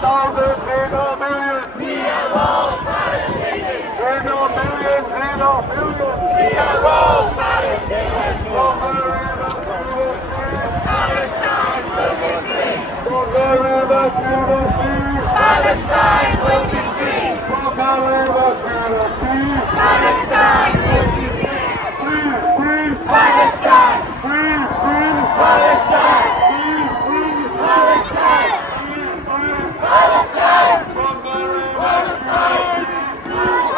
thousands, ain't no millions. We are all Palestinians. Ain't no millions, ain't no millions. We are all Palestinians. From the river to the sea, Palestine will be free. From the river to the sea, Palestine will be free. From the river to the sea, Palestine will be free. Free, free, Palestine. Free, free, Palestine. Free, free, Palestine. Free, free, Palestine. From the river, Palestine.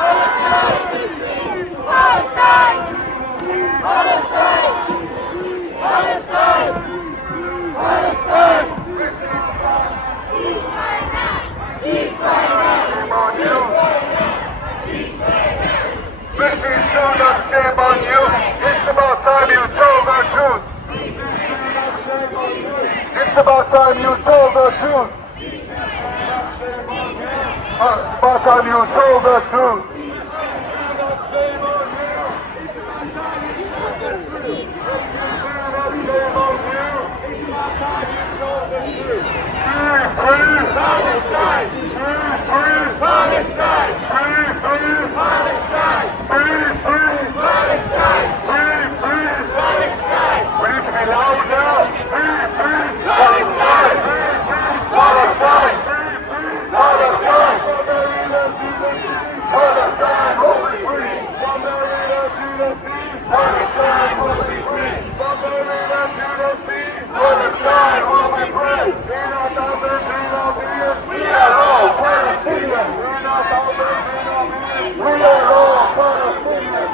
Palestine. Palestine. Palestine. Palestine. Palestine. Ceasefire now. Ceasefire now. Ceasefire now. British soldiers, shame on you. It's about time you told the truth. It's about time you told the truth. It's about time you told the truth. Palestine! Palestine! Palestine! Palestine! Palestine! We need to be louder! Palestine! Palestine! Palestine! Palestine will be free! From the river to the sea, Palestine will be free! From the river to the sea, Palestine will be free! In our thousands, in our millions, we are all Palestinians! In our thousands, in our millions, we are all Palestinians!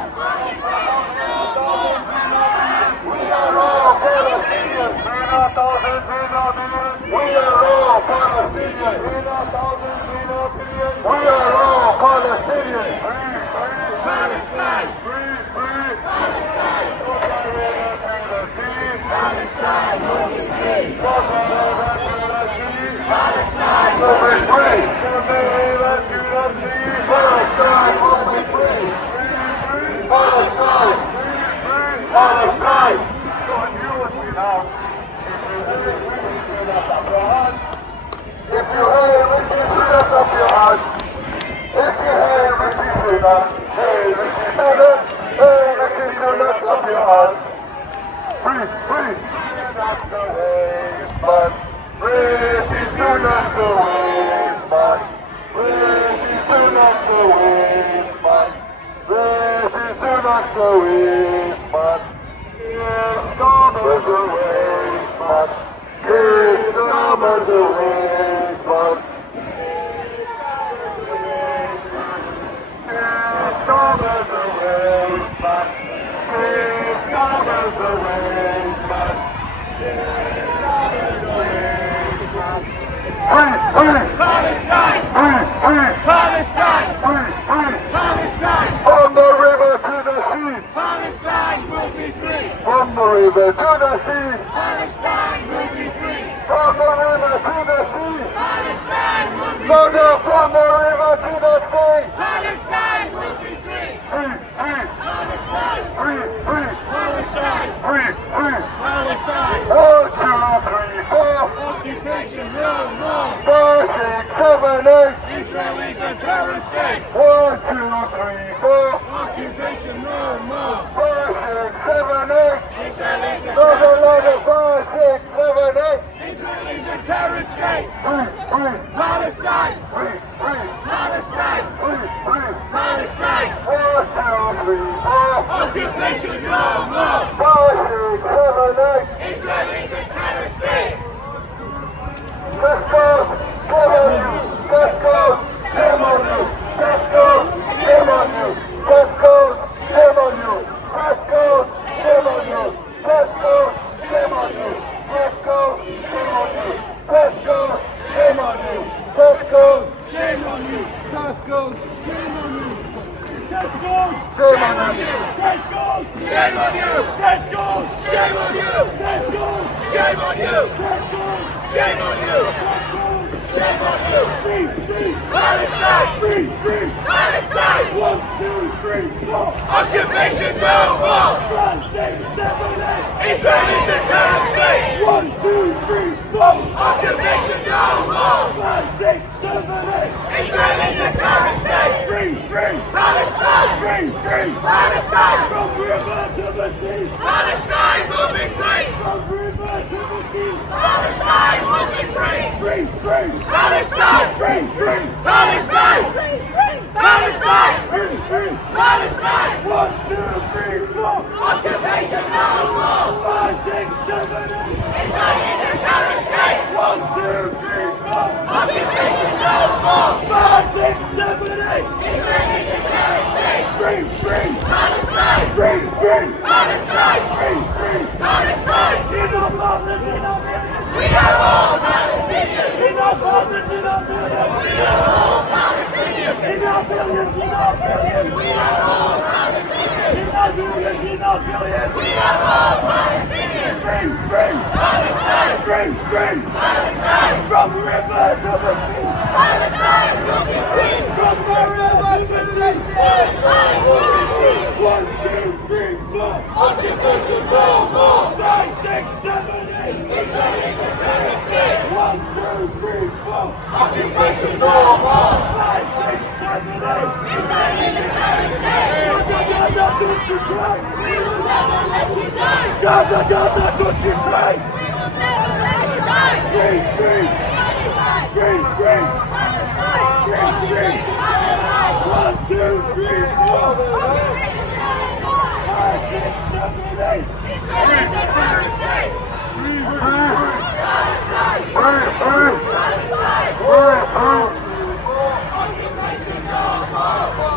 We are all Palestinians! In our thousands, in our millions, we are all Palestinians! In our thousands, in our millions, we are all Palestinians! Palestine! Free, free! Palestine! From the river to the sea, Palestine will be free! From the river to the sea, Palestine will be free! From the river to the sea, Palestine will be free! Palestine! Palestine! Don't you with me now. If you hear Richie, put up your hands. If you hear Richie say that, hey Richie say that, hey Richie say that, up your hands. Free, free. That's the wasteman. Richie say that's the wasteman. Richie say that's the wasteman. Richie say that's the wasteman. Yes, come as a wasteman. Yes, come as a wasteman. Come as a wasteman. Please come as a wasteman. Please come as a wasteman. Free, free! Palestine! Free, free! Palestine! Free, free! Palestine! From the river to the sea, Palestine will be free! From the river to the sea, Palestine will be free! From the river to the sea, Palestine will be free! From the river to the sea, Palestine will be free! Free, free! Palestine! Free, free! Palestine! Free, free! Palestine! 1, 2, 3, 4! Occupation no more! 5, 6, 7, 8! Israel is a terrorist state! 1, 2, 3, 4! Occupation no more! 5, 6, 7, 8! Israel is a terrorist state! 5, 6, 7, 8! Israel is a terrorist state! Free, free! Palestine! Free, free! Palestine! Free, free! Palestine! 1, 2, 3, 4! Occupation no more! 5, 6, 7, 8! Israel is a terrorist state! Let's go! Shame on you! Let's go! Shame on you! Let's go! Shame on you! Let's go! Shame on you! Let's go! Shame on you! Let's go! Shame on you! Let's go! Shame on you! Let's go! Shame on you! Let's go! Shame on you! Let's go! Shame on you! Let's go! Shame on you! Let's go! Shame on you! Let's go! Shame on you! Let's go! Shame on you! Let's go! Shame on you! Shame on you! Free, free! Palestine! Free, free! Palestine! 1, 2, 3, 4! Occupation no more! 5, 6, 7, 8! Israel is a terrorist state! 1, 2, 3, 4! Occupation no more! 5, 6, free. Palestine! From river to the sea. Palestine will be free! From river to the sea. Palestine will be free! Free, free. Palestine! Free, free. Palestine! Palestine! Free, free. Palestine! 1, 2, 3, 4. Occupation no more! 5, 6, 7, 8. Israel is a terrorist state! 1, 2, 3, 4. Occupation no more! 5, 6, 7, 8. Israel is a terrorist state! Free, free. Palestine! Free, free. Palestine! Free, free. Palestine! Enough of the millions. We are all Palestinians! Enough of the millions. We are all Palestinians! Enough billions. Enough billions. We are all Palestinians! Enough billions. Enough billions. We are all Palestinians! Free, free. Palestine! Free, free. Palestine! From river to the sea. Palestine will be free! From the river to the sea. Palestine will be free! 1, 2, 3, 4. Occupation no more! 5, 6, 7, 8. Israel is a terrorist state! 1, 2, 3, 4. Occupation no more! 5, 6, 7, 8. Israel is a terrorist state! Gaza, don't you cry. We will never let you die! Gaza, Gaza, don't you cry. We will never let you die! Free, free. Palestine! Free, free. Palestine! Free, free. Palestine! 1, 2, 3, 4. Occupation no more! 5, 6, 7, 8. Israel is a terrorist state! Palestine! Free, Palestine! free. Occupation no more!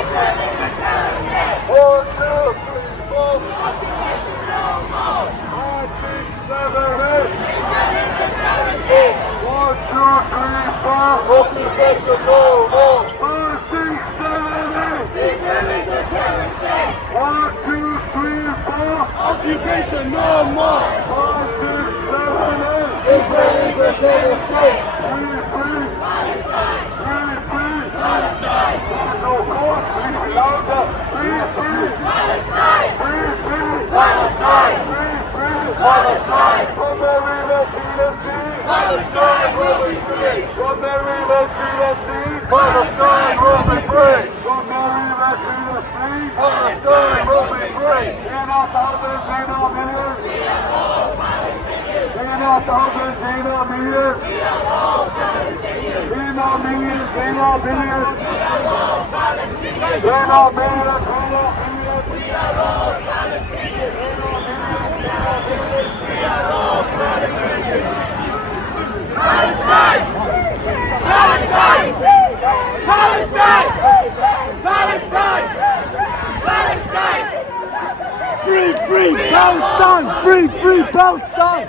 Israel is a terrorist state! 1, 2, 3, 4. Occupation no more! 5, 6, 7, 8. Israel is a terrorist state! 1, 2, 3, 4. Occupation no more. 5, 6, 7, 8. Israel is a terrorist state! 1, 2, 3, 4. Occupation no more! 5, 6, 7, 8. Israel is a terrorist state! Free, free. Palestine! Free, free. Palestine! No more. Free, louder. Free, free. Palestine! Free, free. Palestine! Free, free. Palestine! From the river to the sea. Palestine will be free! From the river to the sea. Palestine will be free! From the river to the sea. Palestine will be free! In our thousands, in our millions. We are all Palestinians! In our thousands, in our millions. We are all Palestinians! In our millions, in our billions. We are all Palestinians! In our millions, in our billions. We are all Palestinians! We are all Palestinians! Palestine! Palestine! Palestine! Palestine! Palestine! Free, free Palestine! Free, free Palestine!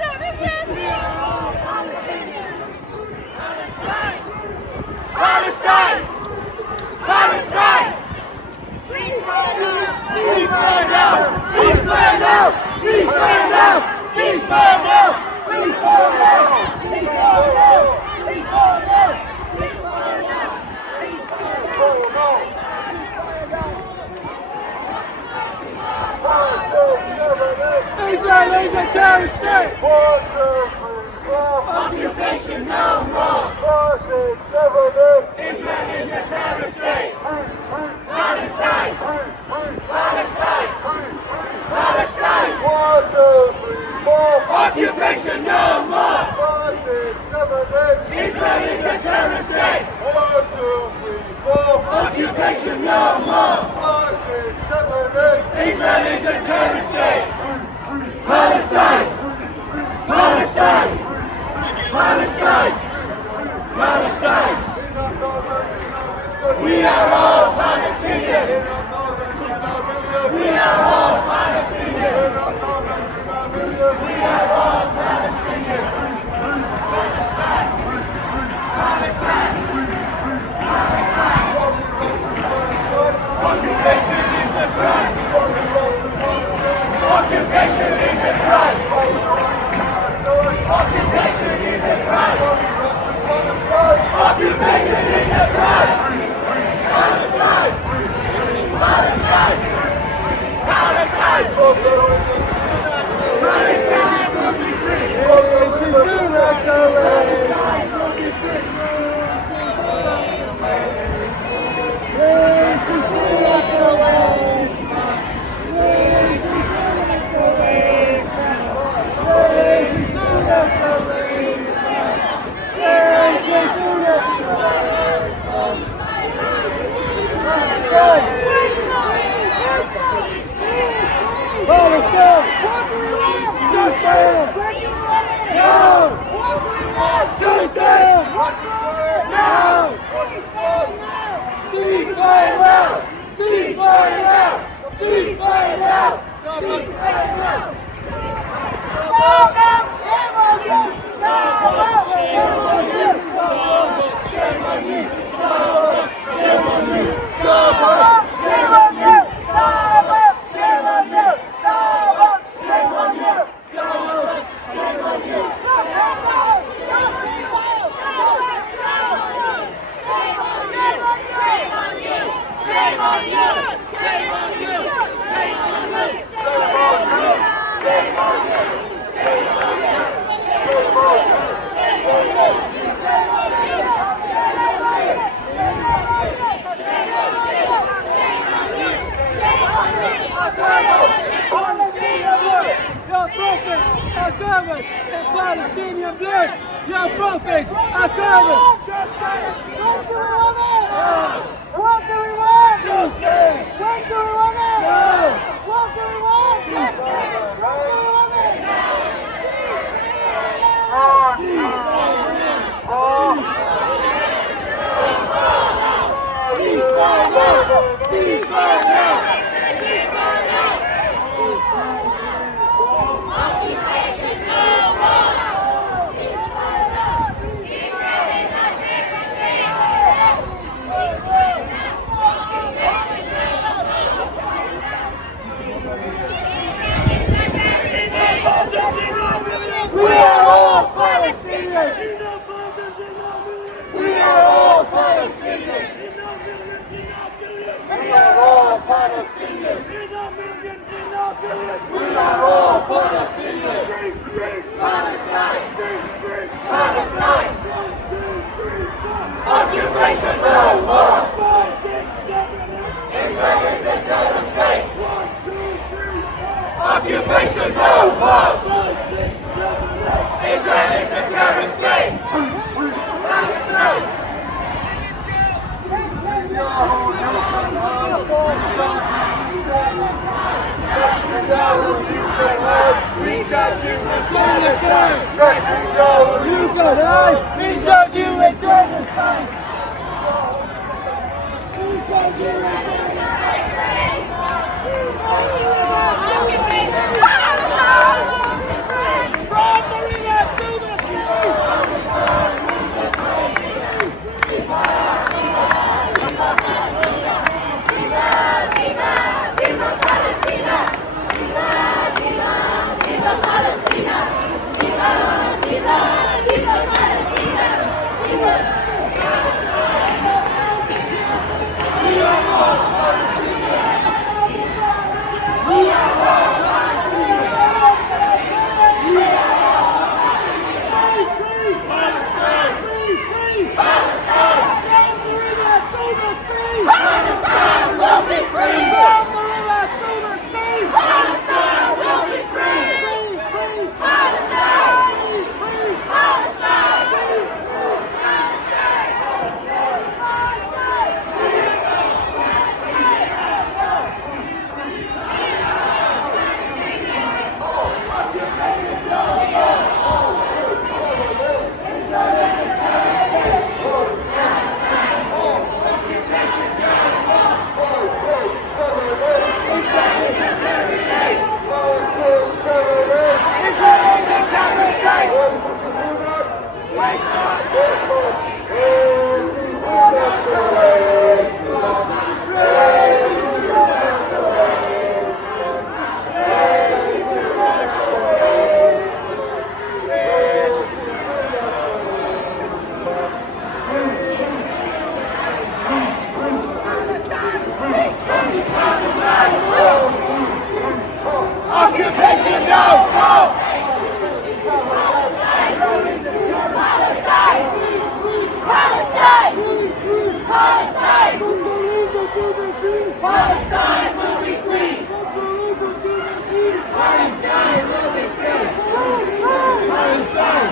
Palestine! Palestine! Ceasefire now! Ceasefire now! Ceasefire now! Ceasefire now! Ceasefire now! Ceasefire now! Ceasefire now! Ceasefire now! Ceasefire now! Israel is a terrorist state! Occupation no more! 5, 6, 7, 8. Israel is a terrorist state! Free, free, Palestine! free, free, Palestine! free, free. Palestine! 1, 2, 3, 4. Occupation no more! 5, 6, 7, 8. Israel is a terrorist state! 1, 2, 3, 4. Occupation no more! 5, 6, 7, 8. Israel is a terrorist state! Palestine! Palestine! Palestine! Palestine! We are all Palestinians! We are all Palestinians! We are all Palestinians! Palestine! Palestine! Palestine! Occupation is a crime! Occupation is a crime! Occupation is a crime! Occupation is a crime! Palestine! Palestine! Justice! No! Justice! No! Ceasefire now! Ceasefire now! Ceasefire now! Ceasefire now! Shame on you! Shame on you! Shame on you! Shame on you! Stop us! Shame on you! Stop us! Shame on you! Stop us! Shame on you! Stop us! Shame on you! Your prophets are covered in Palestinian blood. Your prophets are covered. What do we want? Justice. What do we want? No. What do we want? Justice. What do we want? Ceasefire now! Ceasefire now! We are all Palestinians! We are all Palestinians! We are all Palestinians! We are all Palestinians! Palestine! Palestine! Occupation no more! Israel is a terrorist state! Occupation no more! Israel is a terrorist state! Palestine! We judge you with genocide! You can hide! We judge you with genocide! We judge you with from the river to the sea! Palestine will be free! From the river to the sea! Palestine will be free! Free, free! Palestine! Free, free! Palestine! Free, free! Palestine! Occupation no more! Palestine! Palestine! Palestine! Palestine will be free! Palestine will be free! Palestine! Palestine!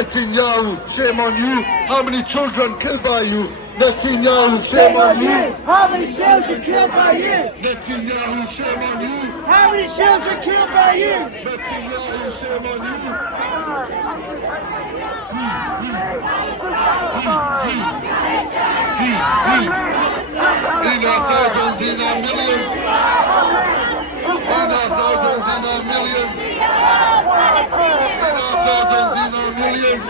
Netanyahu, shame on you. How many children killed by you? Netanyahu, shame on you. How many children killed by you? Netanyahu, shame on you. How many children killed by you? Netanyahu, shame on you. Free. In our thousands, in our millions. In our thousands, in our millions. In our thousands, in our millions.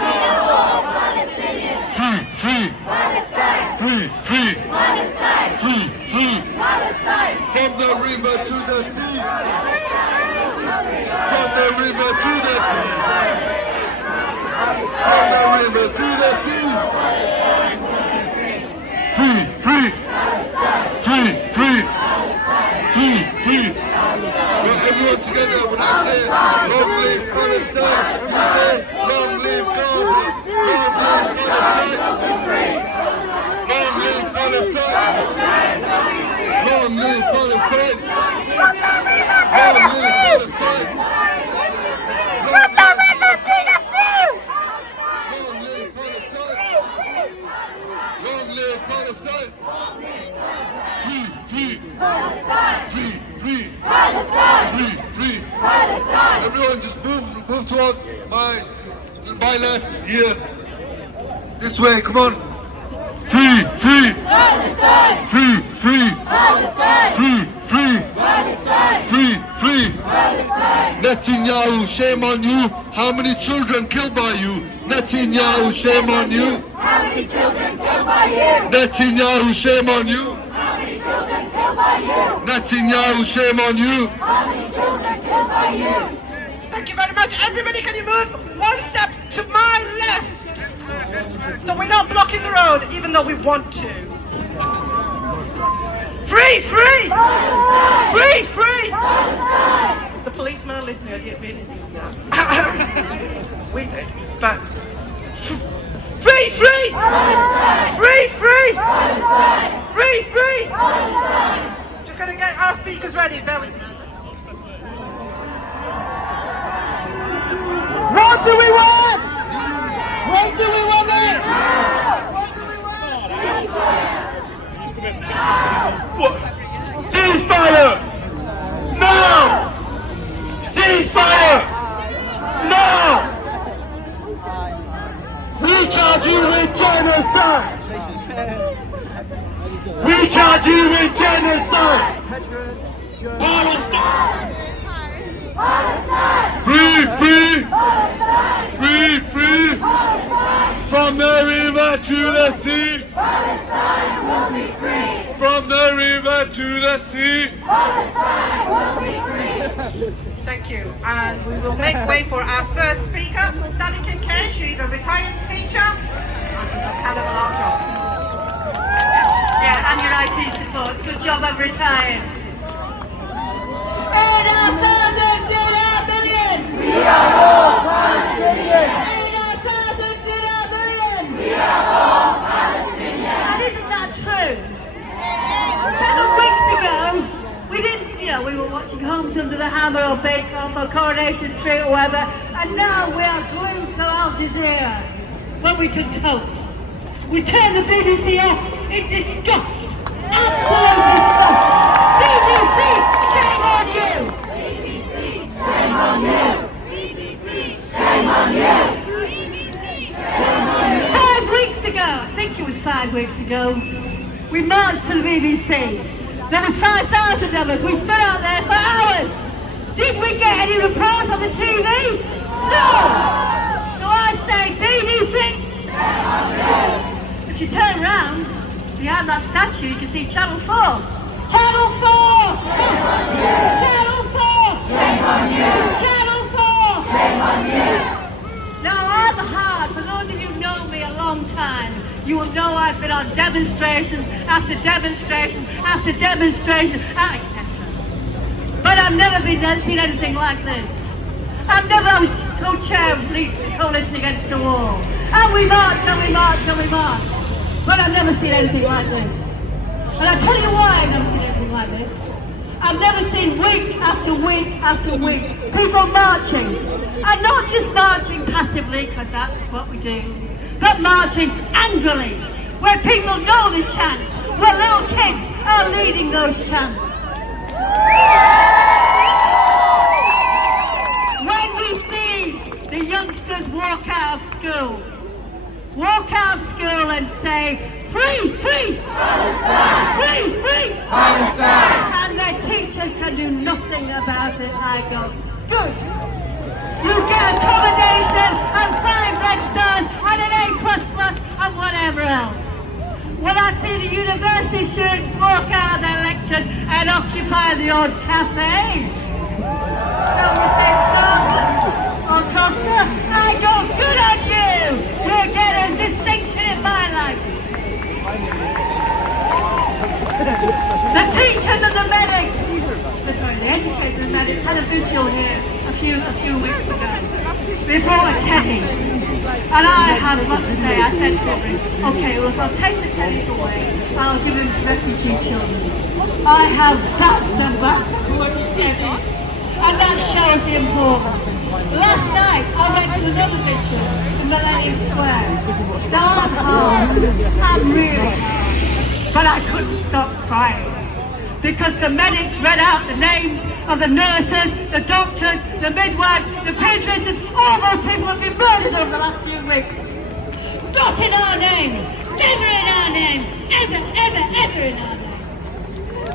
Free. From the river to the sea. From the river to the sea. From the river to the sea. Free. Well, everyone together, when I say long live Palestine, you say long live Gaza. Long live Palestine. Long live Palestine. Long live Palestine. Long live Palestine. Long live Palestine. Long live Palestine. Free. Everyone just move towards my left here. This way, come on. Free. Palestine! Free. Palestine! Free. Palestine! Netanyahu, shame on you. How many children killed by you? Netanyahu, shame on you. How many children killed by you? Netanyahu, shame on you. How many children killed by you? Netanyahu, shame on you. How many children killed by you? Thank you very much. Everybody, can you move one step to my left? So we're not blocking the road, even though we want to. Free! If the policemen are listening, I'd really need that. We did, but... Free! Just gonna get our speakers ready, Belly. What do we want? What do we want it? What? Ceasefire! Now! Ceasefire! Now! We charge you with genocide. We charge you with genocide! Palestine! Free. From the river to the sea. Palestine will be free. From the river to the sea. Palestine will be free. Thank you. And we will make way for our first speaker, Sally Kincaid. She's a retired teacher and does a hell of a lot of job. Yeah, and your IT support. Good job of retiring. We are all Palestinians. We are all Palestinians. And isn't that true? 7 weeks ago, we didn't, we were watching Homes Under the Hammer or Bake Off or Coronation Street or whatever, and now we are glued to Al Jazeera when we can cope. We turn the BBC off in disgust. Absolute disgust. BBC, shame on you. BBC, shame on you. BBC, shame on you. Shame on you. 5 weeks ago, I think it was 5 weeks ago, we marched to the BBC. There was 5,000 of us. We stood out there for hours. Did we get any report on the TV? No! So I say, BBC, if you turn around, behind that statue, you can see Channel 4. Channel 4! Channel 4! Shame on you. Channel 4! Shame on you. Now I'm hard. For those of you who know me a long time, you will know I've been on demonstration after demonstration after demonstration, etc. But I've never seen anything like this. I was co-chair of Leeds Coalition Against the War. And we marched and we marched and we marched. But I've never seen anything like this. And I'll tell you why I've never seen anything like this. I've never seen week after week after week people marching. And not just marching passively, because that's what we do, but marching angrily, where people know the chants, where little kids are leading those chants. When we see the youngsters walk out of school and say, free, free, Palestine! Free, free, Palestine! And their teachers can do nothing about it, I go, good. You get accommodation and 5 red stars and an A++ and whatever else. When I see the university students walk out of their lectures and occupy the odd cafe, shall we say Starbucks or Costa, I go, good on you! You're getting distinction in my life. The teachers and the medics, the educators and medics had a vigil here a few weeks ago. They brought a teddy, and I had much to say. I said to him, okay, well, if I'll take the teddy away, I'll give them to refugee children. I have backs and backs for teddy, and that shows the importance. Last night, I went to another vigil in Millennium Square. Now I'm hard, I'm really hard, but I couldn't stop crying. Because the medics read out the names of the nurses, the doctors, the midwives, the pediatricians, all those people have been murdered over the last few weeks. Not in our name, never in our name, ever, ever, ever in our name.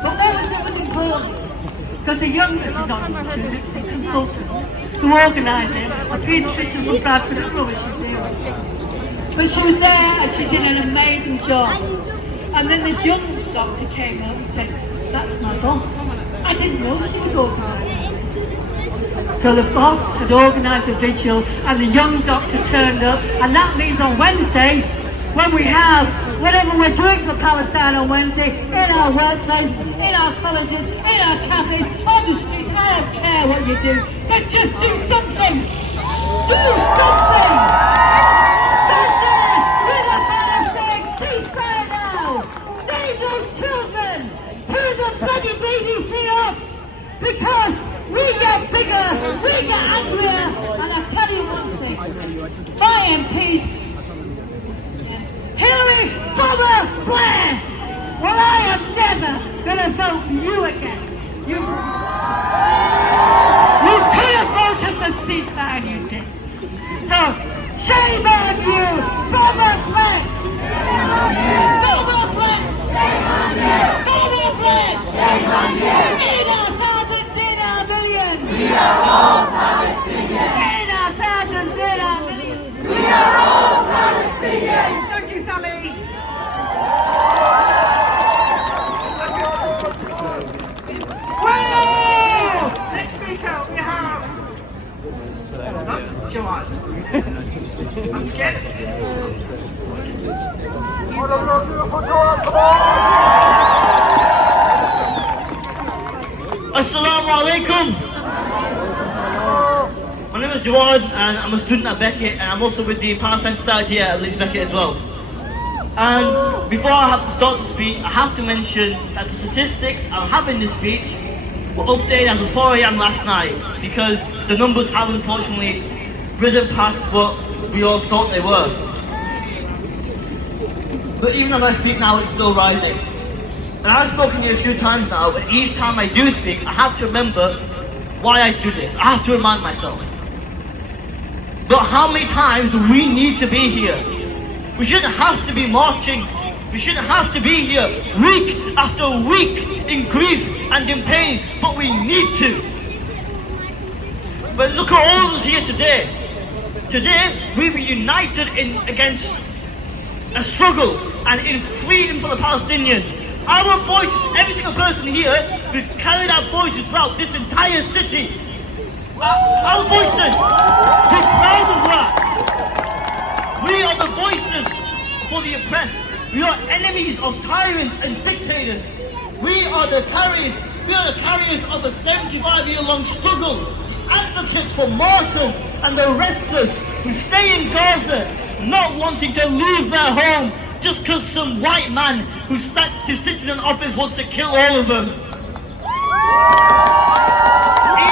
But what was important? Because the young nurses on the consultant who organised it, a pediatrician from Bradford, I don't know if she's here. But she was there and she did an amazing job. And then this young doctor came up and said, that's my boss. I didn't know she was organised. So the boss had organised a vigil and the young doctor turned up, and that means on Wednesday, when we have whatever we're doing for Palestine on Wednesday, in our workplaces, in our colleges, in our cafes, on the street, I don't care what you do, but just do something! Do something! Stand there with a banner saying, ceasefire now! Leave those children! Turn the bloody BBC off! Because we get bigger, we get angrier, and I tell you one thing, my MPs, Hillary, Bobber, Blair, well I am never going to vote for you again. You could have voted for ceasefire, you did. So, shame on you, Bobber, Blair! Shame on you! Bobber, Blair! Shame on you! Bobber, Blair! Shame on you! In our thousands, in our millions! We are all Palestinians! In our thousands, in our millions! We are all Palestinians! Thank you, Sammy! Whoa! Next speaker, we have... John. I'm scared. Assalamu alaikum. My name is Jawad and I'm a student at Beckett, and I'm also with the Palestine Society at Leeds Beckett as well. And before I start the speech, I have to mention that the statistics I'll have in this speech were updated as of 4 AM last night, because the numbers have unfortunately risen past what we all thought they were. But even as I speak now, it's still rising. And I've spoken here a few times now, but each time I do speak, I have to remember why I do this. I have to remind myself. But how many times do we need to be here? We shouldn't have to be marching. We shouldn't have to be here week after week in grief and in pain, but we need to. But look at all of us here today. Today, we were united against a struggle and in freedom for the Palestinians. Our voices, every single person here, we've carried our voices throughout this entire city. Our voices, we're proud of that. We are the voices for the oppressed. We are enemies of tyrants and dictators. We are the carriers of a 75-year-long struggle. Advocates for martyrs and the restless who stay in Gaza, not wanting to leave their home just because some white man who sits in an office wants to kill all of them.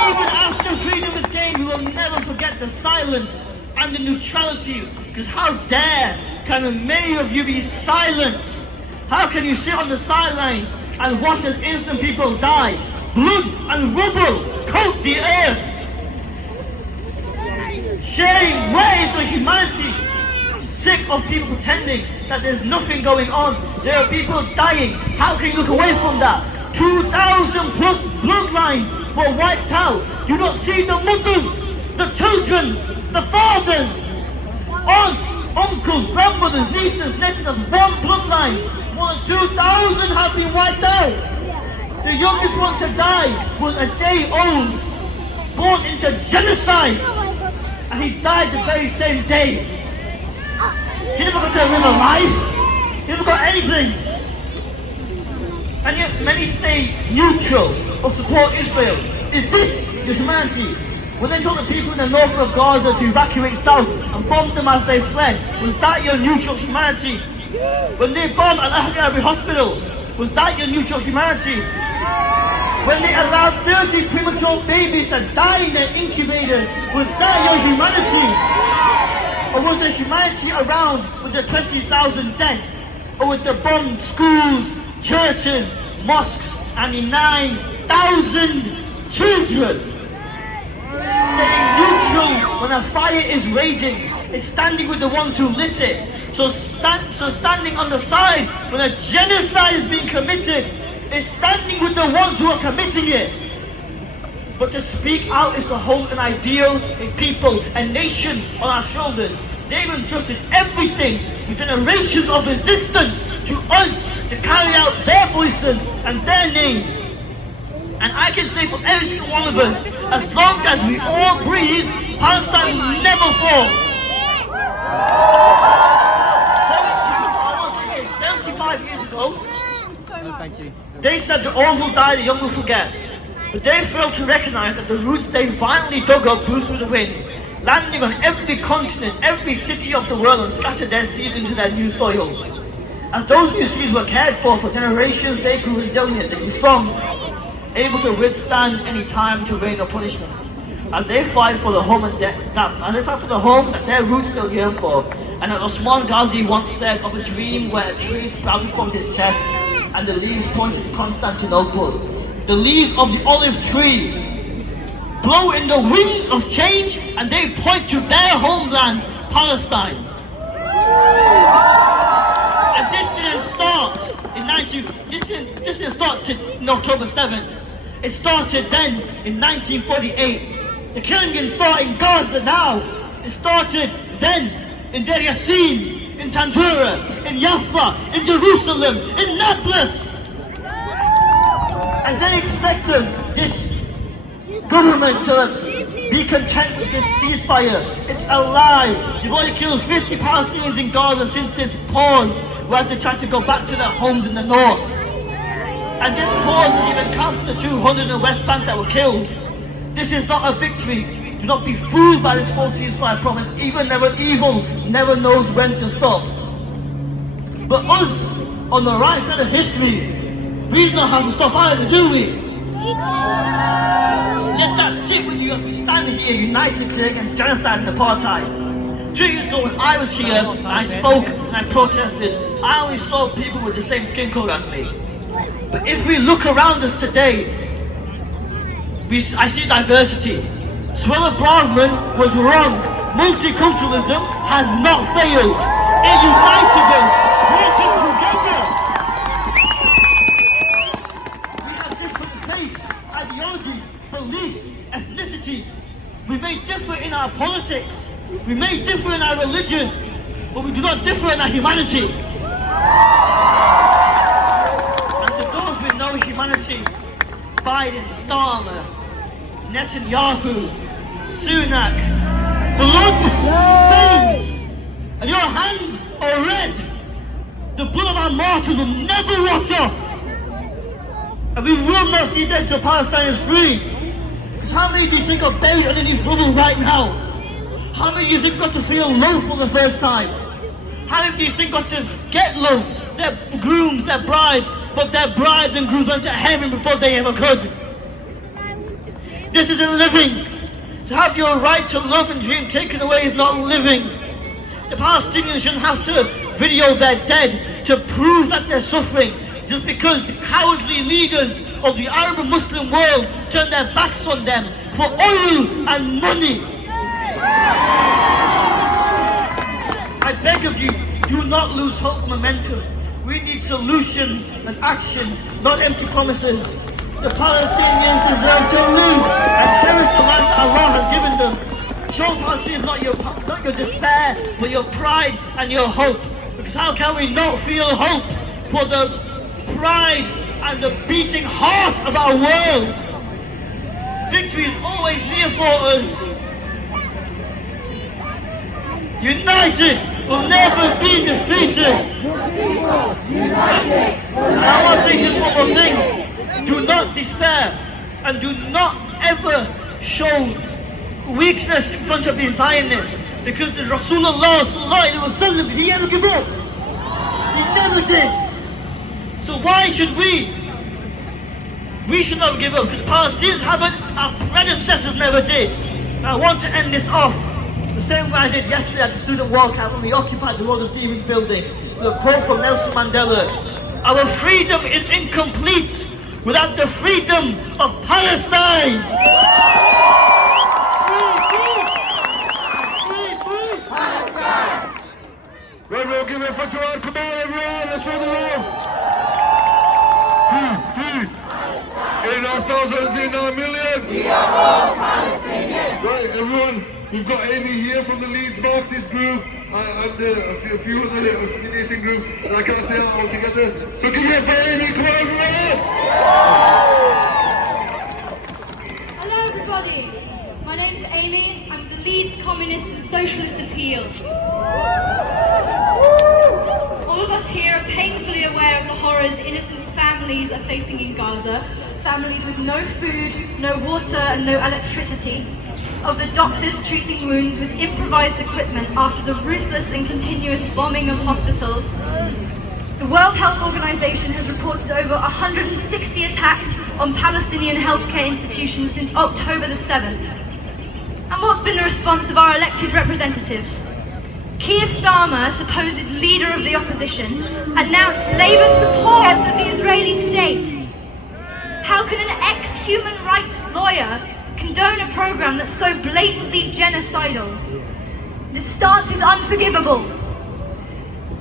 Even after freedom is gained, we will never forget the silence and the neutrality. Because how dare can many of you be silent? How can you sit on the sidelines and watch as innocent people die? Blood and rubble coat the earth. Shame, where is the humanity? I'm sick of people pretending that there's nothing going on. There are people dying. How can you look away from that? 2,000 plus bloodlines were wiped out. You don't see the mothers, the children, the fathers, aunts, uncles, grandmothers, nieces, nephews. That's one bloodline. More than 2,000 have been wiped out. The youngest one to die was a day old, born into genocide, and he died the very same day. He never got to live a life. He never got anything. And yet many stay neutral or support Israel. Is this your humanity? When they told the people in the north of Gaza to evacuate south and bomb them as they fled, was that your neutral humanity? When they bombed Al-Ahli Hospital, was that your neutral humanity? When they allowed 30 premature babies to die in their incubators, was that your humanity? Or was there humanity around with the 20,000 dead? Or with the bombed schools, churches, mosques, and the 9,000 children? Staying neutral when a fire is raging is standing with the ones who lit it. So standing on the side when a genocide is being committed is standing with the ones who are committing it. But to speak out is to hold an ideal, a people, a nation on our shoulders. They've entrusted everything to generations of resistance to us to carry out their voices and their names. And I can say for every single one of us, as long as we all breathe, Palestine will never fall. 75 years ago, they said the old will die, the young will forget. But they failed to recognize that the roots they violently dug up blew through the wind, landing on every continent, every city of the world, and scattered their seeds into their new soil. As those new seeds were cared for generations, they grew resilient, they grew strong, able to withstand any time to rain or punishment. As they fight for the home and that their roots still yearn for. And as Osman Ghazi once said of a dream where a tree sprouted from his chest and the leaves pointed to Constantinople. The leaves of the olive tree blow in the winds of change and they point to their homeland, Palestine. And this didn't start in October 7th. It started then in 1948. The killing didn't start in Gaza now. It started then in Deir Yassin, in Tanjura, in Jaffa, in Jerusalem, in Nablus. And they expect us, this government, to be content with this ceasefire. It's a lie. You've already killed 50 Palestinians in Gaza since this pause, where they tried to go back to their homes in the north. And this pause doesn't even count the 200 in the West Bank that were killed. This is not a victory. Do not be fooled by this false ceasefire promise. Even evil never knows when to stop. But us, on the right side of history, we don't know how to stop either, do we? Let that sit with you as we stand here united against genocide and apartheid. 2 years ago when I was here, I spoke and I protested, I only saw people with the same skin color as me. But if we look around us today, I see diversity. Swella Broadman was wrong. Multiculturalism has not failed. It united us. Brought us together. We have different faiths, ideologies, beliefs, ethnicities. We may differ in our politics. We may differ in our religion, but we do not differ in our humanity. And to those with no humanity, Biden, Starmer, Netanyahu, Sunak, blood stains, and your hands are red. The blood of our martyrs will never wash off. And we will not see them till Palestine is free. Because how many do you think are buried underneath rubble right now? How many do you think got to feel love for the first time? How many do you think got to get love? Their grooms, their brides, but their brides and grooms went to heaven before they ever could. This isn't living. To have your right to love and dream taken away is not living. The Palestinians shouldn't have to video their dead to prove that they're suffering just because the cowardly leaders of the Arab and Muslim world turn their backs on them for oil and money. I beg of you, do not lose hope and momentum. We need solutions and action, not empty promises. The Palestinians deserve to live and cherish the land Allah has given them. Show Palestinians not your despair, but your pride and your hope. Because how can we not feel hope for the pride and the beating heart of our world? Victory is always near for us. United will never be defeated. And I want to say just one more thing. Do not despair and do not ever show weakness in front of the Zionists, because the Rasulullah sallallahu alaihi wasallam, he never gave up. He never did. So why should we? We should not give up, because the Palestinians haven't, our predecessors never did. And I want to end this off the same way I did yesterday at the student walkout when we occupied the Roger Stevens building with a quote from Nelson Mandela. Our freedom is incomplete without the freedom of Palestine. Everyone give it a fucking round. Come on, everyone. Let's show the love. Free. In our thousands, in our millions. We are all Palestinians. Right, everyone. We've got Amy here from the Leeds Marxist group and a few other affiliation groups that I can't say out all together. So give it for Amy. Come on, everyone. Hello, everybody. My name is Amy. I'm the Leeds Communist and Socialist Appeal. All of us here are painfully aware of the horrors innocent families are facing in Gaza. Families with no food, no water and no electricity. Of the doctors treating wounds with improvised equipment after the ruthless and continuous bombing of hospitals. The World Health Organization has reported over 160 attacks on Palestinian healthcare institutions since October the 7th. And what's been the response of our elected representatives? Keir Starmer, supposed leader of the opposition, announced Labour's support of the Israeli state. How can an ex-human rights lawyer condone a program that's so blatantly genocidal? This stance is unforgivable.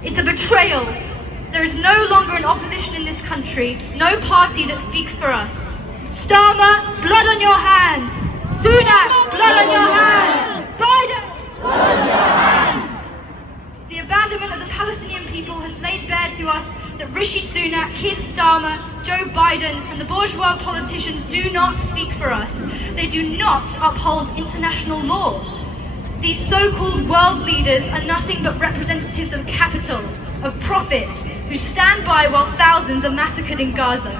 It's a betrayal. There is no longer an opposition in this country, no party that speaks for us. Starmer, blood on your hands. Sunak, blood on your hands. Biden, blood on your hands. The abandonment of the Palestinian people has laid bare to us that Rishi Sunak, Keir Starmer, Joe Biden and the bourgeois politicians do not speak for us. They do not uphold international law. These so-called world leaders are nothing but representatives of capital, of profit, who stand by while thousands are massacred in Gaza.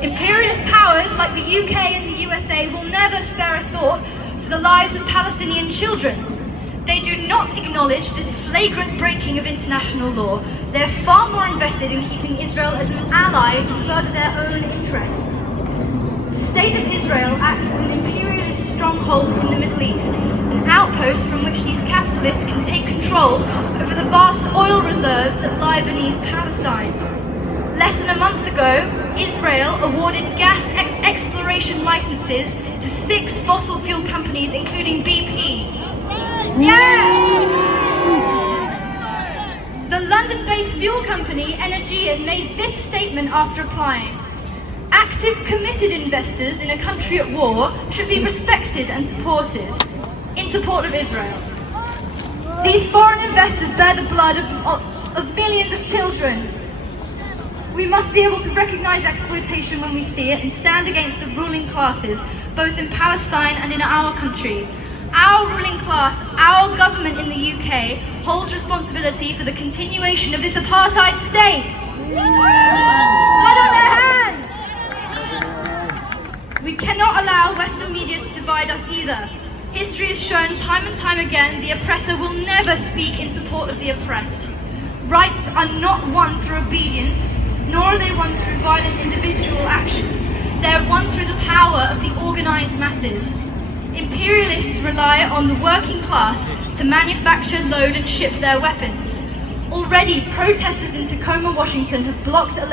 Imperialist powers like the UK and the USA will never spare a thought for the lives of Palestinian children. They do not acknowledge this flagrant breaking of international law. They're far more invested in keeping Israel as an ally to further their own interests. The State of Israel acts as an imperialist stronghold in the Middle East, an outpost from which these capitalists can take control over the vast oil reserves that lie beneath Palestine. Less than a month ago, Israel awarded gas exploration licenses to 6 fossil fuel companies, including BP. Yeah! The London-based fuel company Energean made this statement after applying. Active, committed investors in a country at war should be respected and supported, in support of Israel. These foreign investors bear the blood of millions of children. We must be able to recognise exploitation when we see it and stand against the ruling classes, both in Palestine and in our country. Our ruling class, our government in the UK, holds responsibility for the continuation of this apartheid state. Blood on their hands! We cannot allow Western media to divide us either. History has shown time and time again the oppressor will never speak in support of the oppressed. Rights are not won through obedience, nor are they won through violent individual actions. They are won through the power of the organised masses. Imperialists rely on the working class to manufacture, load and ship their weapons. Already, protesters in Tacoma, Washington have blocked alleged